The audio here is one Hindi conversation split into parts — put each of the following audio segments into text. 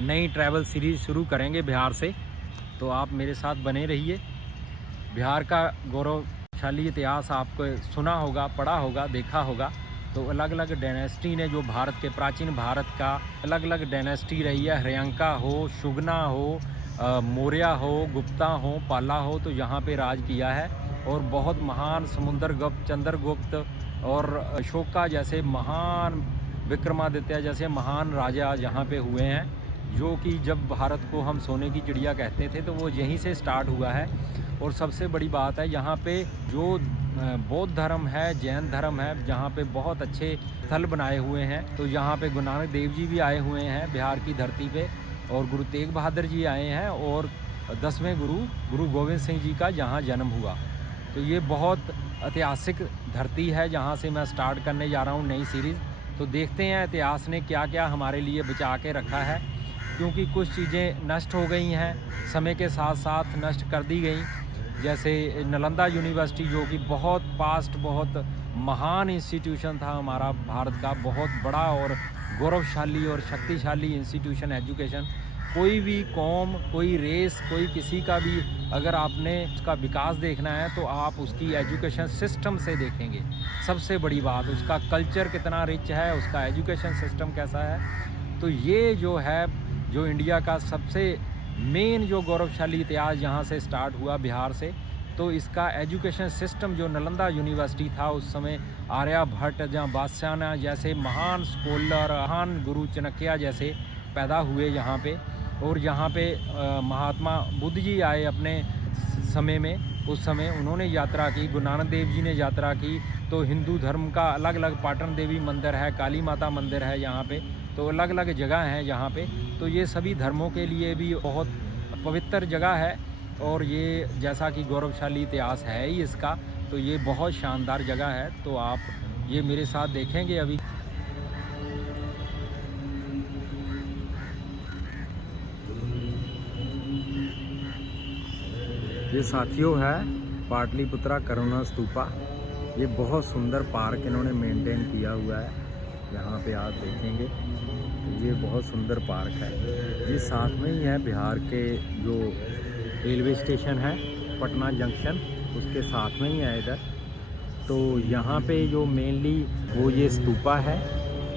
नई ट्रैवल सीरीज़ शुरू करेंगे बिहार से, तो आप मेरे साथ बने रहिए। बिहार का गौरवशाली इतिहास आपको सुना होगा, पढ़ा होगा, देखा होगा। तो अलग अलग डायनेस्टी ने जो भारत के प्राचीन भारत का अलग अलग डायनेस्टी रही है, हरियंका हो, शुगना हो, मौर्य हो, गुप्ता हो, पाला हो, तो यहाँ पे राज किया है। और बहुत महान समुद्रगुप्त, चंद्रगुप्त और अशोका जैसे महान, विक्रमादित्य जैसे महान राजा यहाँ पे हुए हैं, जो कि जब भारत को हम सोने की चिड़िया कहते थे तो वो यहीं से स्टार्ट हुआ है। और सबसे बड़ी बात है, यहाँ पे जो बौद्ध धर्म है, जैन धर्म है, जहाँ पे बहुत अच्छे स्थल बनाए हुए हैं। तो यहाँ पे गुरु नानक देव जी भी आए हुए हैं बिहार की धरती पे, और गुरु तेग बहादुर जी आए हैं, और 10वें गुरु गोविंद सिंह जी का यहाँ जन्म हुआ। तो ये बहुत ऐतिहासिक धरती है जहाँ से मैं स्टार्ट करने जा रहा हूँ नई सीरीज़। तो देखते हैं इतिहास ने क्या क्या हमारे लिए बचा के रखा है, क्योंकि कुछ चीज़ें नष्ट हो गई हैं, समय के साथ साथ नष्ट कर दी गई। जैसे नालंदा यूनिवर्सिटी, जो कि बहुत पास्ट, बहुत महान इंस्टीट्यूशन था हमारा भारत का, बहुत बड़ा और गौरवशाली और शक्तिशाली इंस्टीट्यूशन एजुकेशन। कोई भी कौम, कोई रेस, कोई किसी का भी अगर आपने उसका विकास देखना है तो आप उसकी एजुकेशन सिस्टम से देखेंगे। सबसे बड़ी बात, उसका कल्चर कितना रिच है, उसका एजुकेशन सिस्टम कैसा है। तो ये जो है, जो इंडिया का सबसे मेन जो गौरवशाली इतिहास यहाँ से स्टार्ट हुआ बिहार से, तो इसका एजुकेशन सिस्टम जो नालंदा यूनिवर्सिटी था उस समय, आर्यभट्ट जहाँ बादशाह जैसे महान स्कॉलर, महान गुरु चाणक्य जैसे पैदा हुए यहाँ पे। और यहाँ पे महात्मा बुद्ध जी आए अपने समय में, उस समय उन्होंने यात्रा की, गुरु नानक देव जी ने यात्रा की। तो हिंदू धर्म का अलग अलग पाटन देवी मंदिर है, काली माता मंदिर है यहाँ पे, तो अलग अलग जगह हैं यहाँ पे। तो ये सभी धर्मों के लिए भी बहुत पवित्र जगह है, और ये जैसा कि गौरवशाली इतिहास है ही इसका, तो ये बहुत शानदार जगह है। तो आप ये मेरे साथ देखेंगे अभी। ये साथियों है पाटलिपुत्रा करुणा स्तूपा। ये बहुत सुंदर पार्क इन्होंने मेंटेन किया हुआ है, यहाँ पे आप देखेंगे। ये बहुत सुंदर पार्क है। ये साथ में ही है बिहार के जो रेलवे स्टेशन है पटना जंक्शन, उसके साथ में ही है इधर। तो यहाँ पे जो मेनली वो ये स्तूपा है,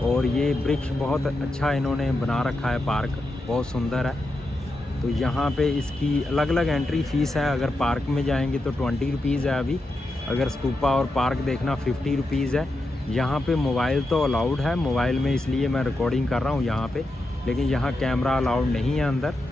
और ये वृक्ष बहुत अच्छा इन्होंने बना रखा है, पार्क बहुत सुंदर है। तो यहाँ पे इसकी अलग अलग एंट्री फ़ीस है। अगर पार्क में जाएंगे तो 20 रुपीज़ है अभी, अगर स्तूपा और पार्क देखना 50 रुपीज़ है। यहाँ पे मोबाइल तो अलाउड है, मोबाइल में इसलिए मैं रिकॉर्डिंग कर रहा हूँ यहाँ पे, लेकिन यहाँ कैमरा अलाउड नहीं है अंदर।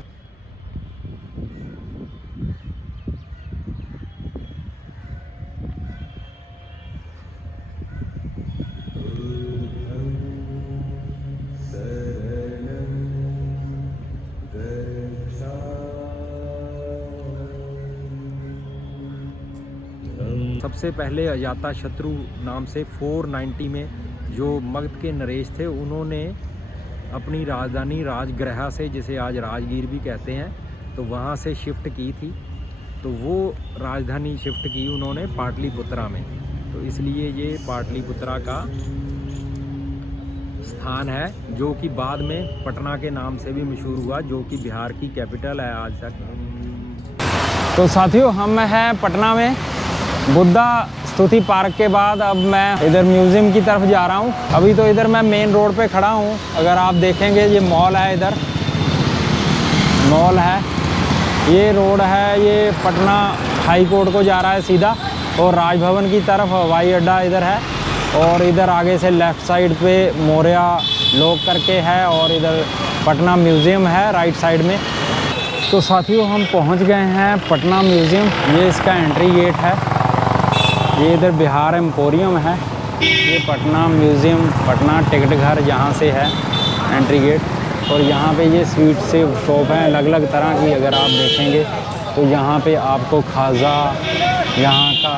सबसे पहले अजाता शत्रु नाम से 490 में जो मगध के नरेश थे, उन्होंने अपनी राजधानी राजगृह से, जिसे आज राजगीर भी कहते हैं, तो वहाँ से शिफ्ट की थी। तो वो राजधानी शिफ्ट की उन्होंने पाटलिपुत्रा में, तो इसलिए ये पाटलिपुत्रा का स्थान है, जो कि बाद में पटना के नाम से भी मशहूर हुआ, जो कि बिहार की कैपिटल है आज तक। तो साथियों, हम हैं पटना में बुद्धा स्तुति पार्क के बाद अब मैं इधर म्यूज़ियम की तरफ जा रहा हूँ। अभी तो इधर मैं मेन रोड पे खड़ा हूँ। अगर आप देखेंगे ये मॉल है, इधर मॉल है, ये रोड है, ये पटना हाई कोर्ट को जा रहा है सीधा, और राजभवन की तरफ हवाई अड्डा इधर है। और इधर आगे से लेफ़्ट साइड पे मौर्य लोक करके है, और इधर पटना म्यूज़ियम है राइट साइड में। तो साथियों, हम पहुँच गए हैं पटना म्यूज़ियम। ये इसका एंट्री गेट है। ये इधर बिहार एम्पोरियम है, ये पटना म्यूज़ियम, पटना टिकट घर जहाँ से है एंट्री गेट। और यहाँ पे ये स्वीट से शॉप हैं अलग अलग तरह की। अगर आप देखेंगे तो यहाँ पे आपको खाजा, यहाँ का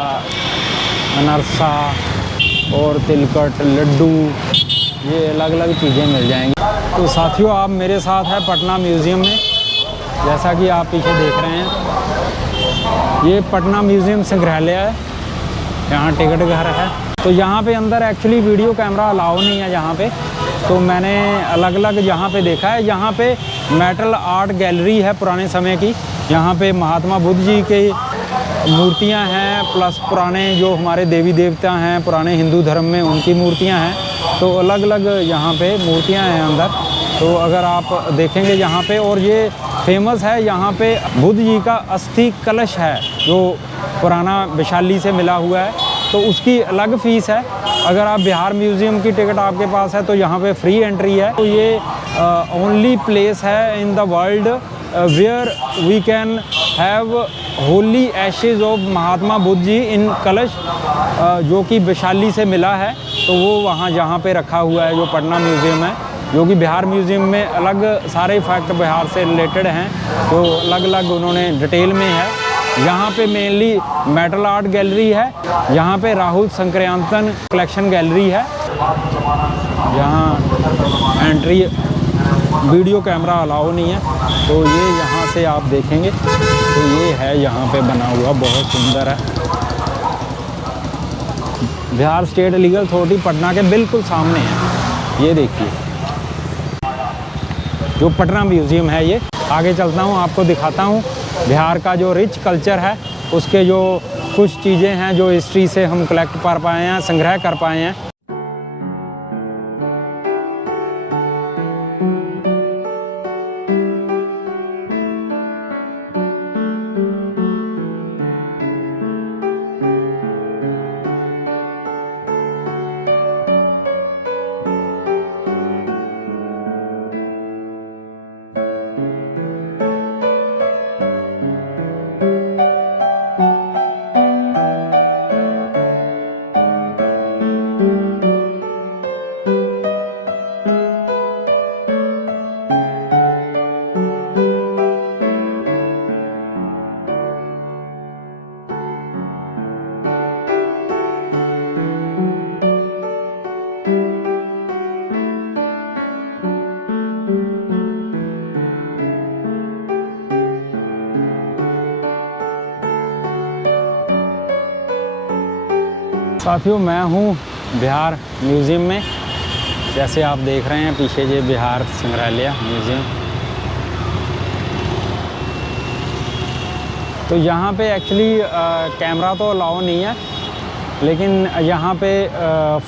अनरसा और तिलकट, लड्डू, ये अलग अलग चीज़ें मिल जाएंगी। तो साथियों, आप मेरे साथ हैं पटना म्यूज़ियम में। जैसा कि आप पीछे देख रहे हैं, ये पटना म्यूज़ियम संग्रहालय है, यहाँ टिकट घर है। तो यहाँ पे अंदर एक्चुअली वीडियो कैमरा अलाउ नहीं है यहाँ पे, तो मैंने अलग अलग यहाँ पे देखा है। यहाँ पे मेटल आर्ट गैलरी है पुराने समय की। यहाँ पे महात्मा बुद्ध जी की मूर्तियाँ हैं, प्लस पुराने जो हमारे देवी देवता हैं पुराने हिंदू धर्म में उनकी मूर्तियाँ हैं। तो अलग अलग यहाँ पे मूर्तियाँ हैं अंदर। तो अगर आप देखेंगे यहाँ पे, और ये फेमस है यहाँ पे बुद्ध जी का अस्थि कलश है जो पुराना वैशाली से मिला हुआ है, तो उसकी अलग फ़ीस है। अगर आप बिहार म्यूज़ियम की टिकट आपके पास है तो यहाँ पे फ्री एंट्री है। तो ये ओनली प्लेस है in the world where we can have holy ashes of Mahatma Buddha ji in kalash, जो कि वैशाली से मिला है। तो वो वहाँ जहाँ पे रखा हुआ है जो पटना म्यूज़ियम है, जो कि बिहार म्यूज़ियम में अलग सारे फैक्ट बिहार से रिलेटेड हैं, तो अलग अलग उन्होंने डिटेल में है। यहाँ पे मेनली मेटल आर्ट गैलरी है, यहाँ पे राहुल संक्रांतन कलेक्शन गैलरी है। यहाँ एंट्री वीडियो कैमरा अलाउ नहीं है, तो ये यहाँ से आप देखेंगे तो ये है यहाँ पे बना हुआ, बहुत सुंदर है। Bihar state legal authority Patna के बिल्कुल सामने है। ये देखिए जो पटना म्यूज़ियम है, ये आगे चलता हूँ आपको दिखाता हूँ बिहार का जो रिच कल्चर है, उसके जो कुछ चीज़ें हैं जो हिस्ट्री से हम कलेक्ट कर पाए हैं, संग्रह कर पाए हैं। साथियों, मैं हूँ बिहार म्यूज़ियम में। जैसे आप देख रहे हैं पीछे ये बिहार संग्रहालय म्यूज़ियम। तो यहाँ पे एक्चुअली कैमरा तो अलाउ नहीं है, लेकिन यहाँ पे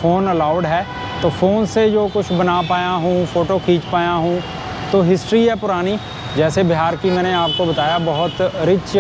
फ़ोन अलाउड है। तो फ़ोन से जो कुछ बना पाया हूँ, फ़ोटो खींच पाया हूँ, तो हिस्ट्री है पुरानी। जैसे बिहार की मैंने आपको बताया बहुत रिच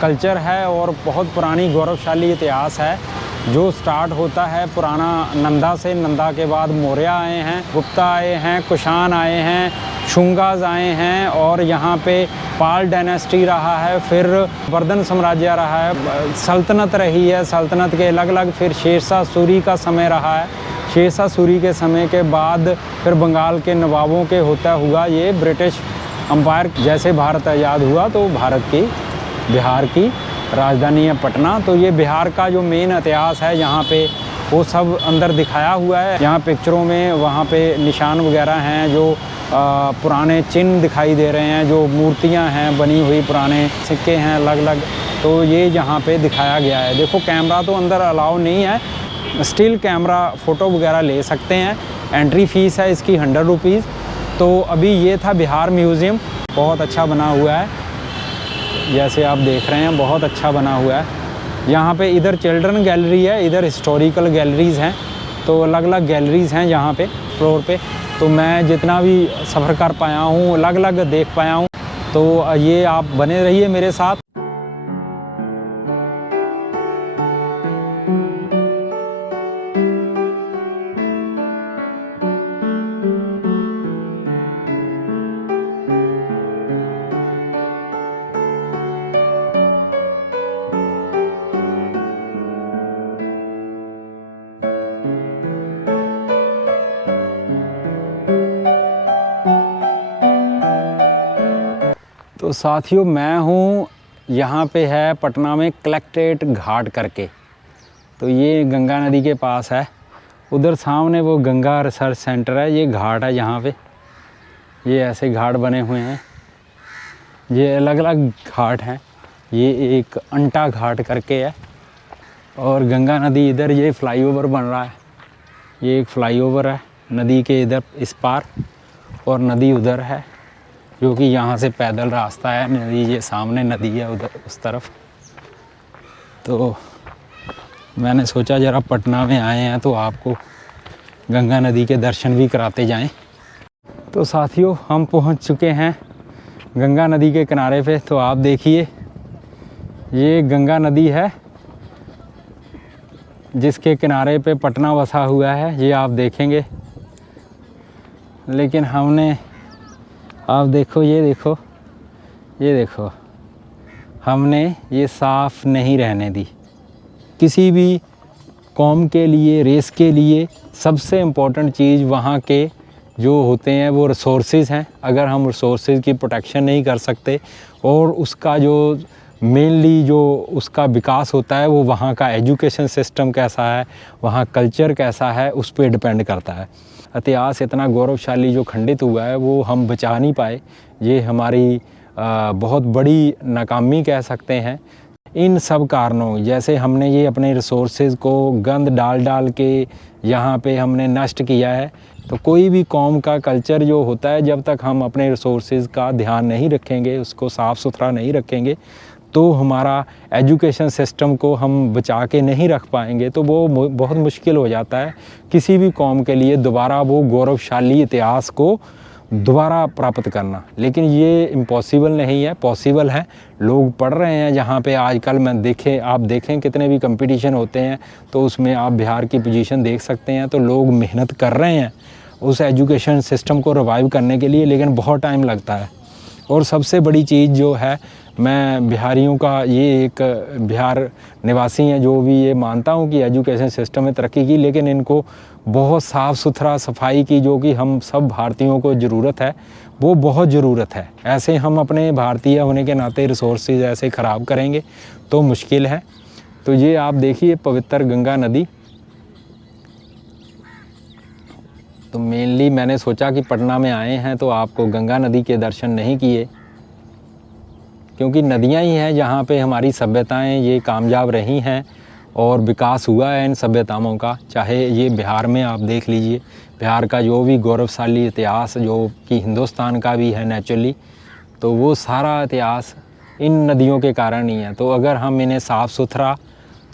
कल्चर है और बहुत पुरानी गौरवशाली इतिहास है, जो स्टार्ट होता है पुराना नंदा से। नंदा के बाद मौर्य आए हैं, गुप्ता आए हैं, कुषाण आए हैं, शुंगाज आए हैं, और यहाँ पे पाल डायनेस्टी रहा है, फिर वर्धन साम्राज्य रहा है, सल्तनत रही है। सल्तनत के अलग अलग फिर शेरशाह सूरी का समय रहा है। शेरशाह सूरी के समय के बाद फिर बंगाल के नवाबों के होता हुआ ये ब्रिटिश अम्पायर। जैसे भारत आज़ाद हुआ तो भारत की बिहार की राजधानी है पटना। तो ये बिहार का जो मेन इतिहास है यहाँ पे वो सब अंदर दिखाया हुआ है। यहाँ पिक्चरों में वहाँ पे निशान वगैरह हैं, जो पुराने चिन्ह दिखाई दे रहे हैं, जो मूर्तियाँ हैं बनी हुई, पुराने सिक्के हैं अलग अलग, तो ये यहाँ पे दिखाया गया है। देखो कैमरा तो अंदर अलाउ नहीं है, स्टिल कैमरा फ़ोटो वगैरह ले सकते हैं। एंट्री फ़ीस है इसकी 100 रुपीज़। तो अभी ये था बिहार म्यूज़ियम, बहुत अच्छा बना हुआ है। जैसे आप देख रहे हैं बहुत अच्छा बना हुआ है। यहाँ पे इधर चिल्ड्रन गैलरी है, इधर हिस्टोरिकल गैलरीज़ हैं, तो अलग अलग गैलरीज़ हैं यहाँ पे फ्लोर पे। तो मैं जितना भी सफ़र कर पाया हूँ, अलग अलग देख पाया हूँ। तो ये आप बने रहिए मेरे साथ। तो साथियों, मैं हूँ यहाँ पे है पटना में कलेक्ट्रेट घाट करके। तो ये गंगा नदी के पास है, उधर सामने वो गंगा रिसर्च सेंटर है। ये घाट है यहाँ पे, ये ऐसे घाट बने हुए हैं, ये अलग अलग घाट हैं। ये एक अंटा घाट करके है, और गंगा नदी इधर ये फ्लाईओवर बन रहा है, ये एक फ्लाईओवर है नदी के इधर इस पार और नदी उधर है, जो कि यहाँ से पैदल रास्ता है। नदी ये सामने नदी है उधर उस तरफ। तो मैंने सोचा ज़रा पटना में आए हैं तो आपको गंगा नदी के दर्शन भी कराते जाएं। तो साथियों, हम पहुंच चुके हैं गंगा नदी के किनारे पे। तो आप देखिए, ये गंगा नदी है जिसके किनारे पे पटना बसा हुआ है, ये आप देखेंगे। लेकिन हमने, आप देखो, ये देखो, ये देखो, हमने ये साफ़ नहीं रहने दी। किसी भी कौम के लिए, रेस के लिए सबसे इम्पोर्टेंट चीज़ वहाँ के जो होते हैं वो रिसोर्सेज हैं। अगर हम रिसोर्सेज की प्रोटेक्शन नहीं कर सकते और उसका जो मेनली जो उसका विकास होता है वो वहाँ का एजुकेशन सिस्टम कैसा है, वहाँ कल्चर कैसा है, उस पर डिपेंड करता है। इतिहास इतना गौरवशाली जो खंडित हुआ है वो हम बचा नहीं पाए, ये हमारी बहुत बड़ी नाकामी कह सकते हैं। इन सब कारणों, जैसे हमने ये अपने रिसोर्सेज को गंद डाल डाल के यहाँ पे हमने नष्ट किया है। तो कोई भी कौम का कल्चर जो होता है, जब तक हम अपने रिसोर्सेज का ध्यान नहीं रखेंगे, उसको साफ़ सुथरा नहीं रखेंगे, तो हमारा एजुकेशन सिस्टम को हम बचा के नहीं रख पाएंगे, तो वो बहुत मुश्किल हो जाता है किसी भी कौम के लिए दोबारा वो गौरवशाली इतिहास को दोबारा प्राप्त करना। लेकिन ये इम्पॉसिबल नहीं है, पॉसिबल है। लोग पढ़ रहे हैं जहाँ पे आजकल आप देखें कितने भी कंपटीशन होते हैं तो उसमें आप बिहार की पोजीशन देख सकते हैं। तो लोग मेहनत कर रहे हैं उस एजुकेशन सिस्टम को रिवाइव करने के लिए, लेकिन बहुत टाइम लगता है। और सबसे बड़ी चीज़ जो है, मैं बिहारियों का, ये एक बिहार निवासी हैं जो भी ये मानता हूँ कि एजुकेशन सिस्टम में तरक्की की, लेकिन इनको बहुत साफ़ सुथरा सफाई की जो कि हम सब भारतीयों को ज़रूरत है, वो बहुत ज़रूरत है। ऐसे हम अपने भारतीय होने के नाते रिसोर्सेज ऐसे ख़राब करेंगे तो मुश्किल है। तो ये आप देखिए पवित्र गंगा नदी। तो मेनली मैंने सोचा कि पटना में आए हैं तो आपको गंगा नदी के दर्शन नहीं किए, क्योंकि नदियां ही हैं जहाँ पे हमारी सभ्यताएं ये कामयाब रही हैं और विकास हुआ है इन सभ्यताओं का। चाहे ये बिहार में आप देख लीजिए, बिहार का जो भी गौरवशाली इतिहास जो कि हिंदुस्तान का भी है नेचुरली, तो वो सारा इतिहास इन नदियों के कारण ही है। तो अगर हम इन्हें साफ़ सुथरा,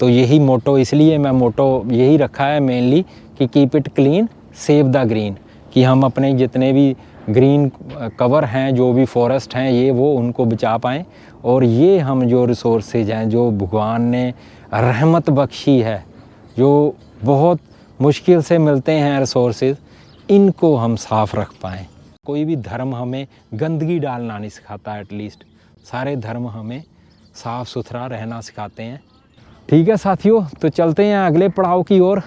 तो यही मोटो, इसलिए मैं मोटो यही रखा है मेनली कि keep it clean, save the green, कि हम अपने जितने भी ग्रीन कवर हैं, जो भी फॉरेस्ट हैं, ये वो उनको बचा पाएँ। और ये हम जो रिसोर्सेज हैं, जो भगवान ने रहमत बख्शी है, जो बहुत मुश्किल से मिलते हैं रिसोर्सेज, इनको हम साफ़ रख पाएँ। कोई भी धर्म हमें गंदगी डालना नहीं सिखाता, एटलीस्ट सारे धर्म हमें साफ़ सुथरा रहना सिखाते हैं। ठीक है साथियों, तो चलते हैं अगले पड़ाव की ओर।